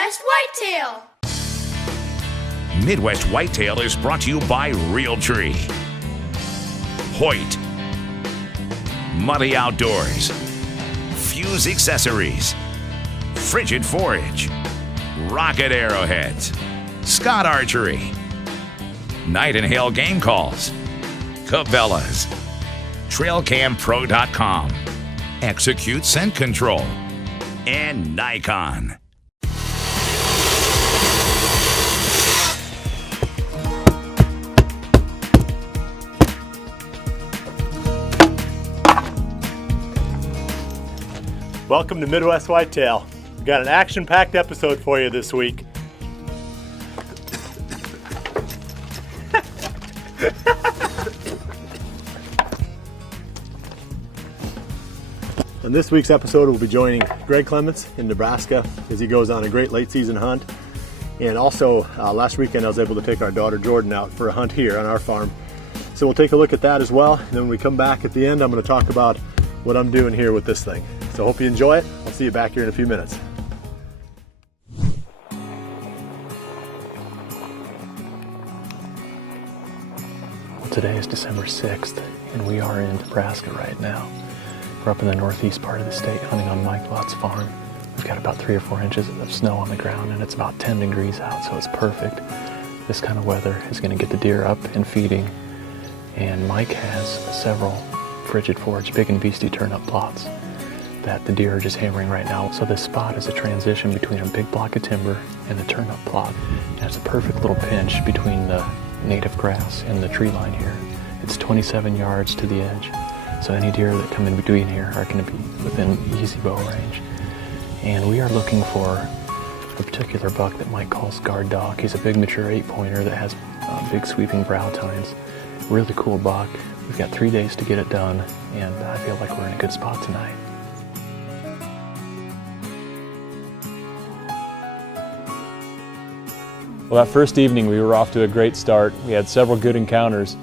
Midwest Whitetail. Midwest Whitetail is brought to you by Realtree, Hoyt, Muddy Outdoors, Fuse Accessories, Frigid Forage, Rocket Arrowheads, Scott Archery, Night and Hail Game Calls, Cabela's, TrailCamPro.com, Execute Scent Control, and Nikon. Welcome to Midwest Whitetail. We've got an action-packed episode for you this week. On this week's episode, we'll be joining Greg Clements in Nebraska as he goes on a great late season hunt. And also, last weekend I was able to take our daughter Jordan out for a hunt here on our farm. So we'll take a look at that as well. And then when we come back at the end, I'm going to talk about what I'm doing here with this thing. So hope you enjoy it. I'll see you back here in a few minutes. Today is December 6th, and we are in Nebraska right now. We're up in the northeast part of the state hunting on Mike Lott's farm. We've got about 3 or 4 inches of snow on the ground, and it's about 10 degrees out, so it's perfect. This kind of weather is going to get the deer up and feeding, and Mike has several frigid forage Big-N-Beasty turnip plots that the deer are just hammering right now. So this spot is a transition between a big block of timber and the turnip plot. And it's a perfect little pinch between the native grass and the tree line here. It's 27 yards to the edge. So any deer that come in between here are going to be within easy bow range. And we are looking for a particular buck that Mike calls guard dog. He's a big mature 8-pointer that has big sweeping brow tines. Really cool buck. We've got 3 days to get it done, and I feel like we're in a good spot tonight. Well, that first evening we were off to a great start. We had several good encounters,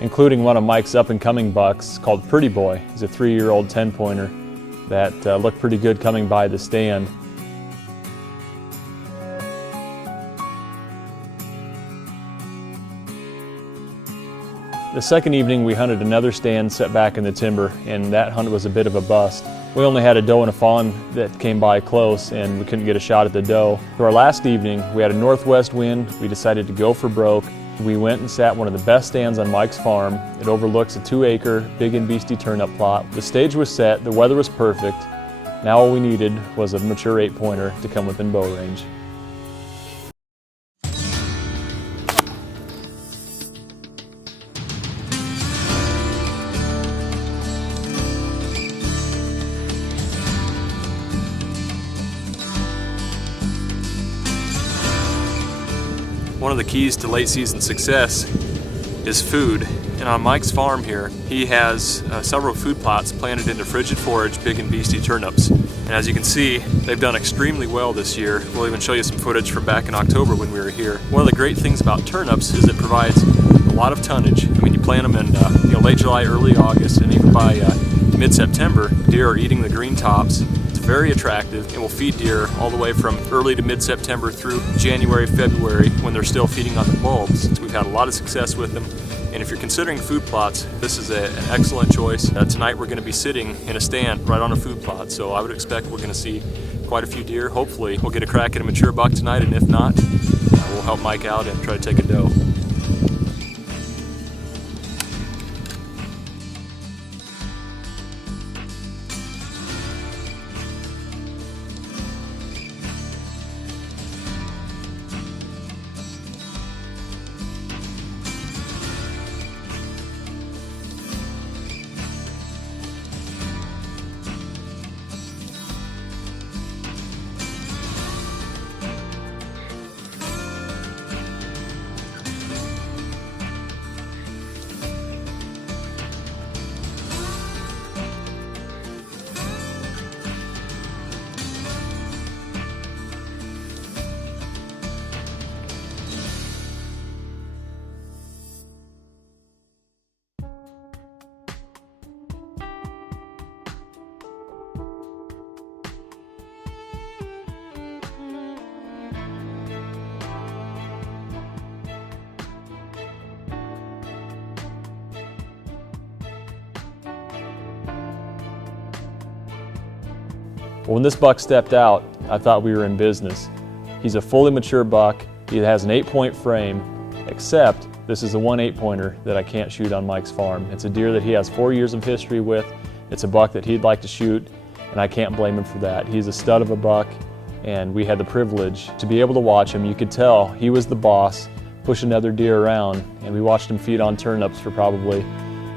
including one of Mike's up-and-coming bucks called Pretty Boy. He's a 3-year-old 10-pointer that looked pretty good coming by the stand. The second evening we hunted another stand set back in the timber, and that hunt was a bit of a bust. We only had a doe and a fawn that came by close, and we couldn't get a shot at the doe. So our last evening, we had a northwest wind. We decided to go for broke. We went and sat one of the best stands on Mike's farm. It overlooks a 2-acre Big-N-Beasty turnip plot. The stage was set, the weather was perfect. Now all we needed was a mature 8-pointer to come within bow range. One of the keys to late season success is food, and on Mike's farm here he has several food plots planted into frigid forage Big-N-Beasty turnips, and as you can see they've done extremely well this year. We'll even show you some footage from back in October when we were here. One of the great things about turnips is it provides a lot of tonnage. I mean, you plant them in late July, early August, and even by mid-September deer are eating the green tops. Very attractive and will feed deer all the way from early to mid-September through January, February when they're still feeding on the bulbs. So we've had a lot of success with them, and if you're considering food plots, this is an excellent choice. Tonight we're going to be sitting in a stand right on a food plot, so I would expect we're going to see quite a few deer. Hopefully we'll get a crack at a mature buck tonight, and if not, we'll help Mike out and try to take a doe. Well, when this buck stepped out, I thought we were in business. He's a fully mature buck. He has an 8-point frame, except this is a 1/8-pointer that I can't shoot on Mike's farm. It's a deer that he has 4 years of history with. It's a buck that he'd like to shoot, and I can't blame him for that. He's a stud of a buck, and we had the privilege to be able to watch him. You could tell he was the boss, pushing other deer around, and we watched him feed on turnips for probably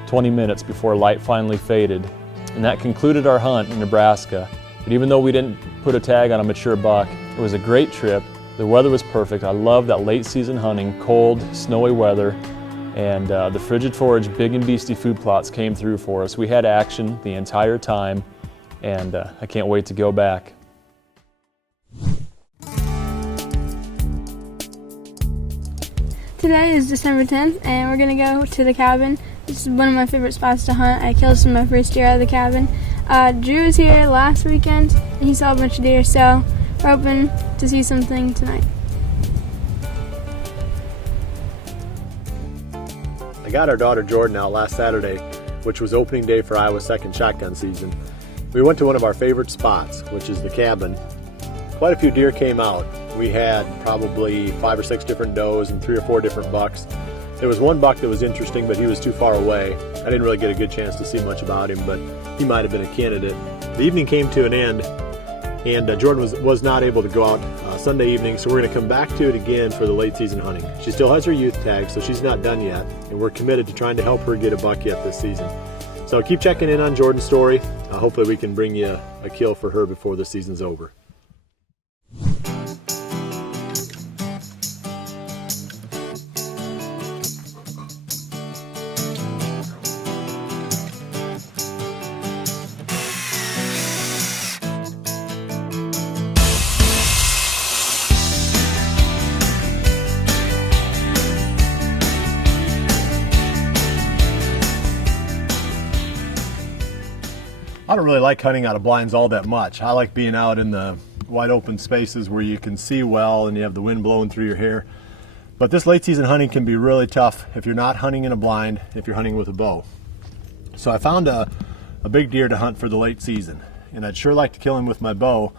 20 minutes before light finally faded. And that concluded our hunt in Nebraska. But even though we didn't put a tag on a mature buck, it was a great trip. The weather was perfect. I love that late season hunting, cold, snowy weather, and the frigid forage Big-N-Beasty food plots came through for us. We had action the entire time, and I can't wait to go back. Today is December 10th, and we're going to go to the cabin. This is one of my favorite spots to hunt. I killed some of my first deer out of the cabin. Drew was here last weekend, and he saw a bunch of deer, so we're hoping to see something tonight. I got our daughter Jordan out last Saturday, which was opening day for Iowa's second shotgun season. We went to one of our favorite spots, which is the cabin. Quite a few deer came out. We had probably 5 or 6 different does and 3 or 4 different bucks. There was one buck that was interesting, but he was too far away. I didn't really get a good chance to see much about him, but he might have been a candidate. The evening came to an end, and Jordan was not able to go out Sunday evening, so we're going to come back to it again for the late season hunting. She still has her youth tag, so she's not done yet, and we're committed to trying to help her get a buck yet this season. So keep checking in on Jordan's story. Hopefully we can bring you a kill for her before the season's over. I don't really like hunting out of blinds all that much. I like being out in the wide open spaces where you can see well and you have the wind blowing through your hair. But this late season hunting can be really tough if you're not hunting in a blind, if you're hunting with a bow. So I found a big deer to hunt for the late season, and I'd sure like to kill him with my bow.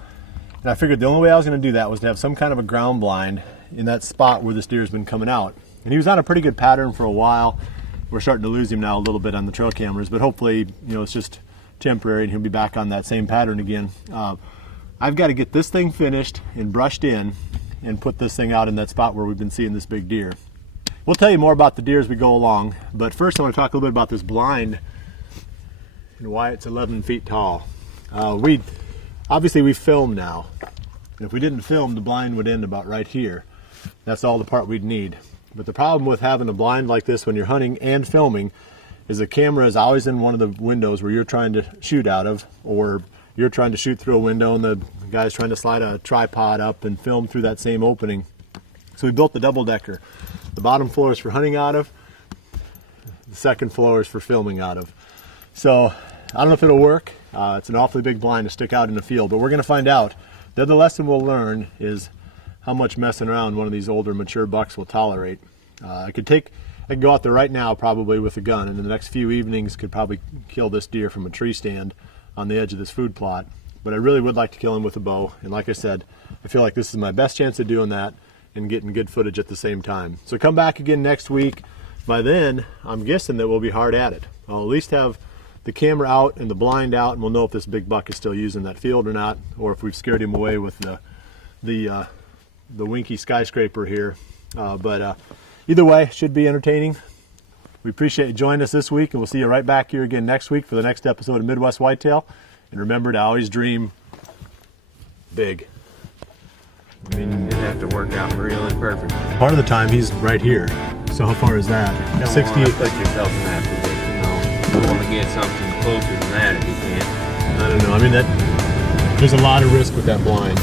And I figured the only way I was going to do that was to have some kind of a ground blind in that spot where this deer's been coming out. And he was on a pretty good pattern for a while. We're starting to lose him now a little bit on the trail cameras, but hopefully, it's just temporary and he'll be back on that same pattern again. I've got to get this thing finished and brushed in and put this thing out in that spot where we've been seeing this big deer. We'll tell you more about the deer as we go along, but first I want to talk a little bit about this blind and why it's 11 feet tall. We filmed now, and if we didn't film, the blind would end about right here. That's all the part we'd need. But the problem with having a blind like this when you're hunting and filming is the camera is always in one of the windows where you're trying to shoot out of, or you're trying to shoot through a window and the guy's trying to slide a tripod up and film through that same opening. So we built the double decker. The bottom floor is for hunting out of, the second floor is for filming out of. So I don't know if it'll work. It's an awfully big blind to stick out in the field, but we're going to find out. The other lesson we'll learn is how much messing around one of these older mature bucks will tolerate. I could go out there right now probably with a gun, and in the next few evenings could probably kill this deer from a tree stand on the edge of this food plot. But I really would like to kill him with a bow, and like I said, I feel like this is my best chance of doing that and getting good footage at the same time. So come back again next week. By then, I'm guessing that we'll be hard at it. I'll at least have the camera out and the blind out, and we'll know if this big buck is still using that field or not, or if we've scared him away with the winky skyscraper here. Either way, should be entertaining. We appreciate you joining us this week, and we'll see you right back here again next week for the next episode of Midwest Whitetail. And remember to always dream big. I mean, you'd have to work out really perfect. Part of the time he's right here. So how far is that? You don't 60. want to put yourself in that position. You want to get something closer than that if you can. I don't know. I mean, there's a lot of risk with that blind.